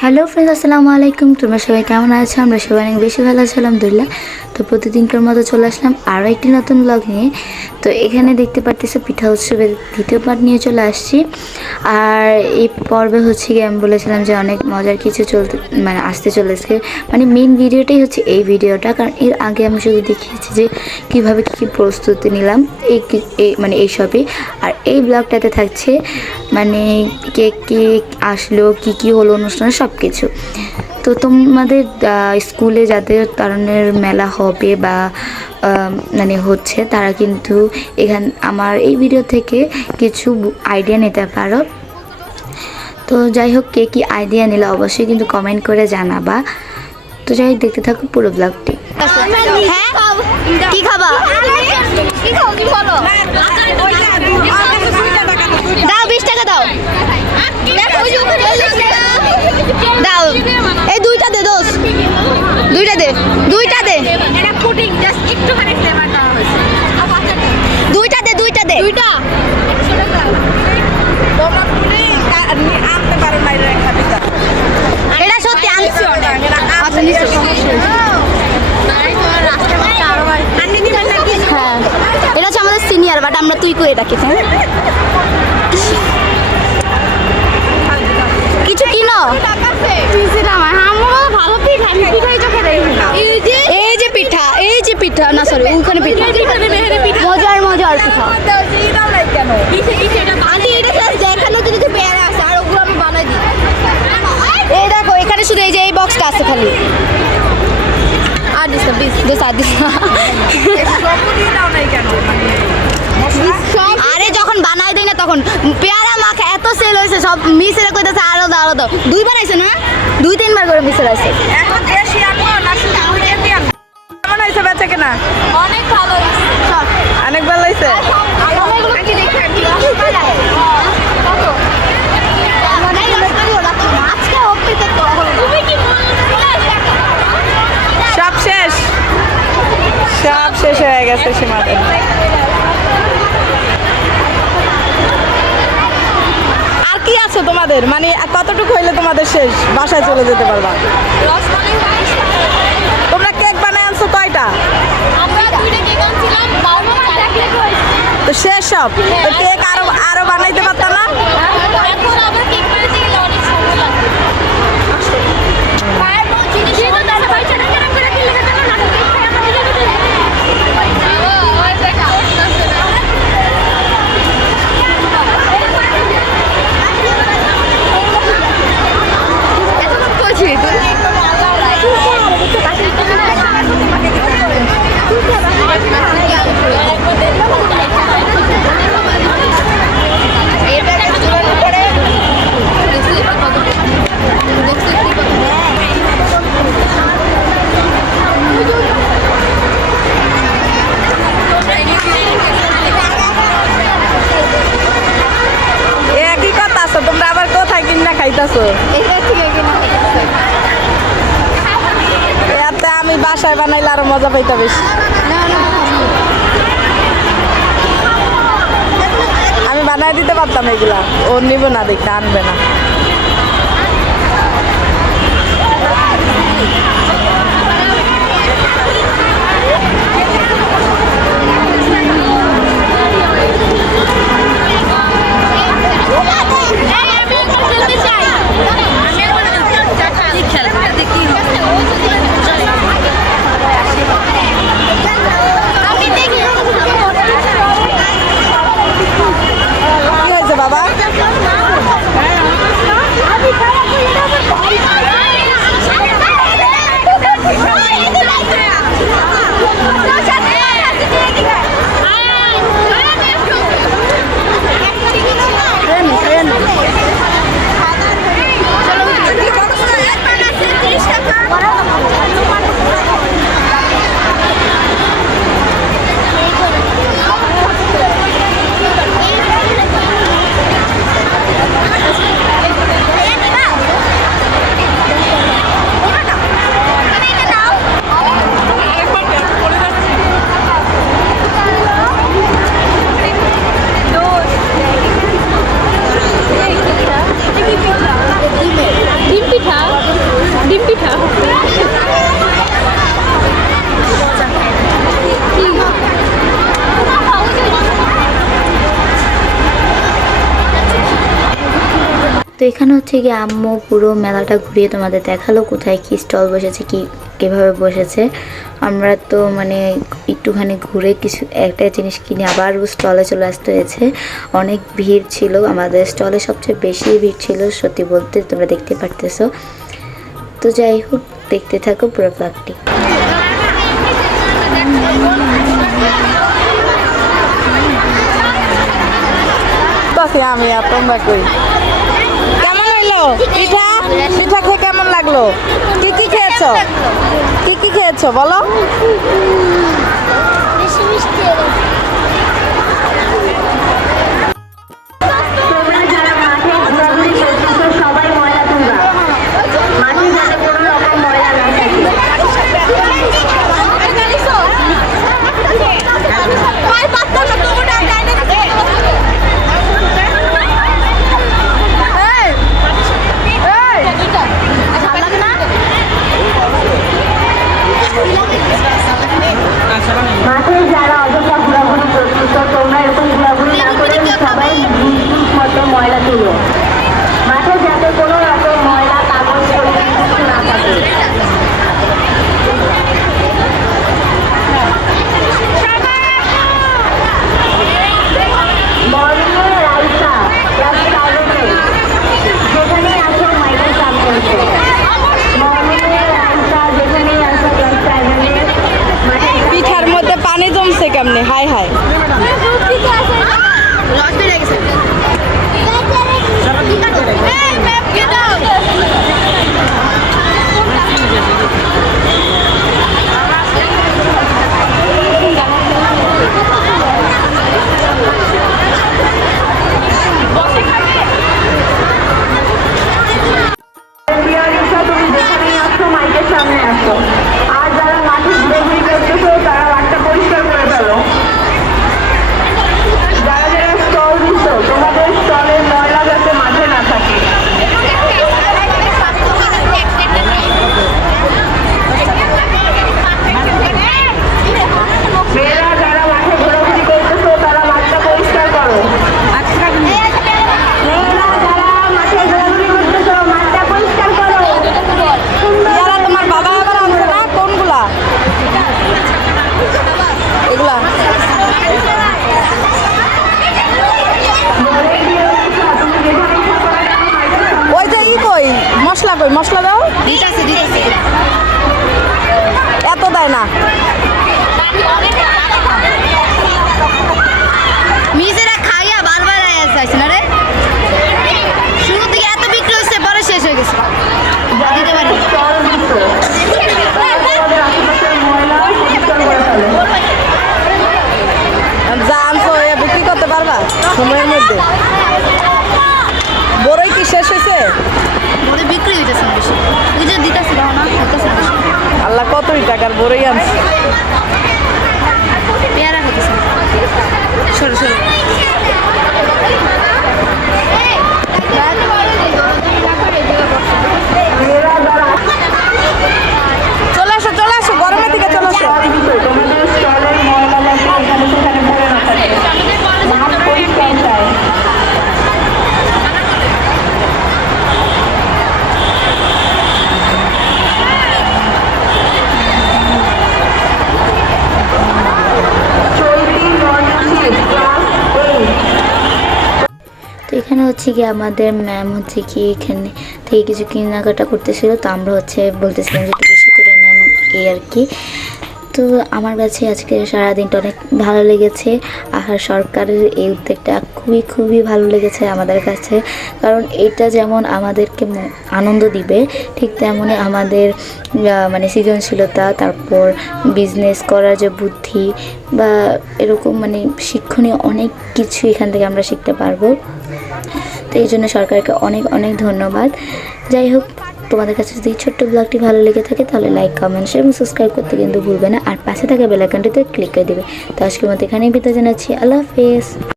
Hello friends আসসালামু আলাইকুম। তোমরা সবাই কেমন আছো? আমরা সবাই অনেক বেশি ভালো আছি, আলহামদুলিল্লাহ। তো প্রতিদিনকার মতো চলে আসলাম আরও একটি নতুন ব্লগ নিয়ে। তো এখানে দেখতে পারতেছো পিঠা উৎসবের দ্বিতীয় পার্ট নিয়ে চলে আসছি। আর এই পর্বে হচ্ছে গিয়ে আমি বলেছিলাম যে অনেক মজার কিছু চলতে মানে আসতে চলেছে। মানে মেন ভিডিওটাই হচ্ছে এই ভিডিওটা কারণ এর আগে আমি শুধু দেখিয়েছি যে কীভাবে কী কী প্রস্তুতি নিলাম এই কি- এই মানে এইসবই আর এই ব্লগটাতে থাকছে মানে কে কে আসলো কি কি হলো অনুষ্ঠানে সব কিছু তো তোমাদের স্কুলে যাদের তারণের মেলা হবে বা মানে হচ্ছে তারা কিন্তু এখান আমার এই ভিডিও থেকে কিছু আইডিয়া নিতে পারো। তো যাই হোক কে কী আইডিয়া নিলে অবশ্যই কিন্তু কমেন্ট করে জানাবা। তো যাই হোক দেখতে থাকো পুরো ব্লগটি হ্যাঁ কি খাবা? তুই করে ডাকি হ্যাঁ কিছু কিনো এই যে পিঠা এই যে পিঠা না সরি ওখানে পিঠা। মজার মজার পিঠা। আন্টি এটা just দেখানো যদি পেয়ারা আছে আর ওগুলো আমি বানাই দিই। এই দেখো এখানে শুধু এই যে এই বক্সটা আছে খালি। আর দিস না বিস দিস আর দিস না আরে যখন বানাই দিই না তখন পেয়ারা মাখা এত সেল হয়েছে সব মিসেরা কইতেছে আরও দাও আরও দাও দুই বানাইছে না? দুই তিনবার করে মিসের আছে কেমন হইছে বেচা কেনা? অনেক ভালো অনেক ভালো হয়েছে? মানে কতটুকু হইলে তোমাদের শেষ বাসায় চলে যেতে পারবা। তোমরা কেক বানায় আনছো কয়টা? তো শেষ সব। তো কেক আরও আরও বানাইতে পারতাম না? কিনা এতে আমি বাসায় বানাইলে আরও মজা পাইতে বেশি। আমি বানাই দিতে পারতাম এগুলা। ও নিব না দেখতে আনবে না। এখানে হচ্ছে গিয়ে আম্মু পুরো মেলাটা ঘুরিয়ে তোমাদের দেখাল, কোথায় কি স্টল বসেছে, কি কীভাবে বসেছে। আমরা তো মানে একটুখানি ঘুরে কিছু, একটা জিনিস কিনে আবার স্টলে চলে আসতে হয়েছে। অনেক ভিড় ছিল, আমাদের স্টলে সবচেয়ে বেশি ভিড় ছিল, সত্যি বলতে তোমরা দেখতে পারতেছো। তো যাই হোক, দেখতে থাকো পুরো ব্লগটি আমি আর হইল পিঠা? পিঠা খেয়ে কেমন লাগল? কি কি খেয়েছো? কি কি খেয়েছো? বলো। burayı yemiş. হচ্ছে কি আমাদের ম্যাম হচ্ছে কি এখানে থেকে কিছু কেনাকাটা করতেছিল, তো আমরা হচ্ছে বলতেছিলাম যে একটু বেশি করে নেন এই আর কি। তো আমার কাছে আজকে সারাদিনটা অনেক ভালো লেগেছে, আর সরকারের এই উদ্যোগটা খুবই খুবই ভালো লেগেছে আমাদের কাছে। কারণ এটা যেমন আমাদেরকে আনন্দ দিবে, ঠিক তেমনই আমাদের মানে সৃজনশীলতা, তারপর বিজনেস করার যে বুদ্ধি বা এরকম মানে শিক্ষণীয় অনেক কিছু এখান থেকে আমরা শিখতে পারব। তো এই জন্য সরকারকে অনেক অনেক ধন্যবাদ। যাই হোক, তোমাদের কাছে যদি ছোট্ট ব্লগটি ভালো লেগে থাকে, তাহলে লাইক কমেন্ট শেয়ার এবং সাবস্ক্রাইব করতে কিন্তু ভুলবে না। আর পাশে থাকা বেলাইকনটিতে ক্লিক করে দেবে। তো আজকের মতো এখানেই বিদায় জানাচ্ছি। আল্লাহ হাফেজ।